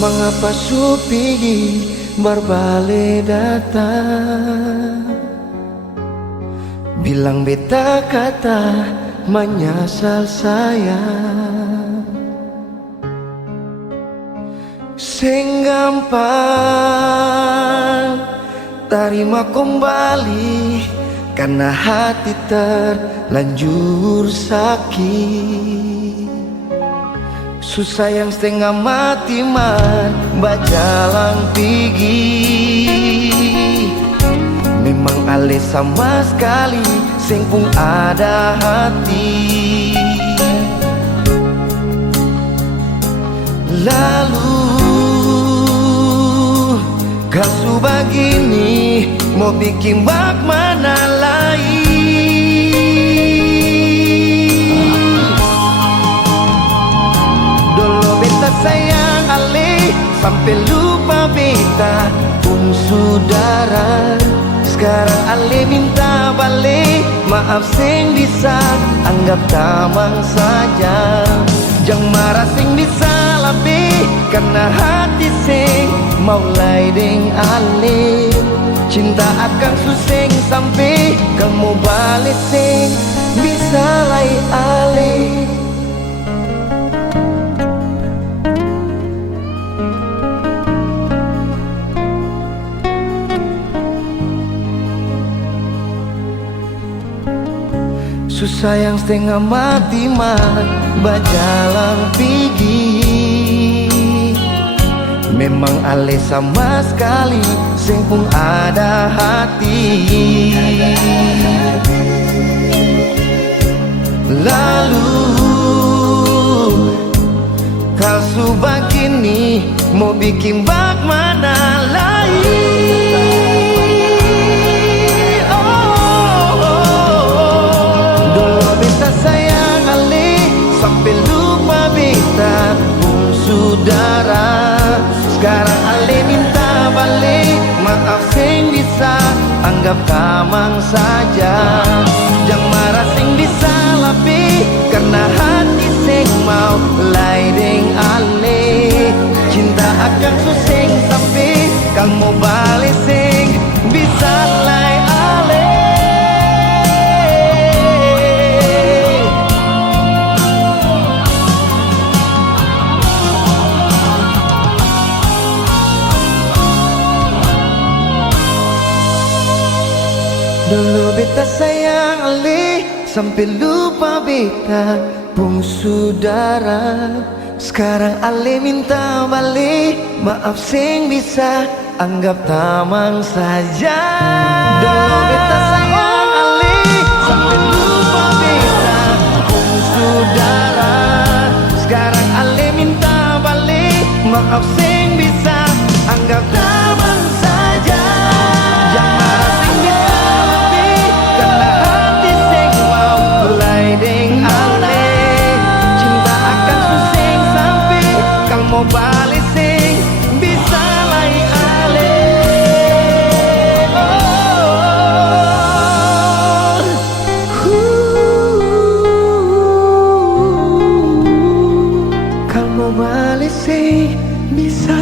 Mengapa supigi berbalik datang? Bilang beta kata menyesal sayang. Sing gampang terima kembali, karena hati terlanjur sakit. Susah yang setengah mati man bajalang pigi. Memang ale sama sekali sing pun ada hati. Lalu kasu begini mau bikin bak mana lain. Sayang ale sampai lupa beta pun saudara. Sekarang ale minta balik, maaf sing bisa anggap tamang saja. Jangan marah sing bisa lebih, karena hati sing mau lai deng ale. Cinta akan suseng sampai kamu balik sing bisa lai ale. Susah yang setengah mati man bajalang pigi. Memang ale sama sekali sing pun ada hati. Lalu kasu begini mau bikin bak mana lain. Sayang ale sampai lupa beta pun saudara. Sekarang ale minta balik, maaf sing bisa anggap tamang saja. Jangan marah sing bisa lebih, karena hati sing mau lai deng ale. Cinta akan suseng sampai kamu balik sing bisa lai ale. Dulu beta sayang ale sampai lupa beta pun saudara. Sekarang ale minta balik, maaf sing bisa anggap tamang saja. Dulu beta sayang ale sampai lupa beta pun saudara. Sekarang ale minta balik, maaf sing bisa anggap tamang saja. Jangan marah sing bisa lebih, karena hati sing mau mulai deng ale. Cinta akan suseng sampai kamu balik sing bisa lai ale. Kamu balik sing bisa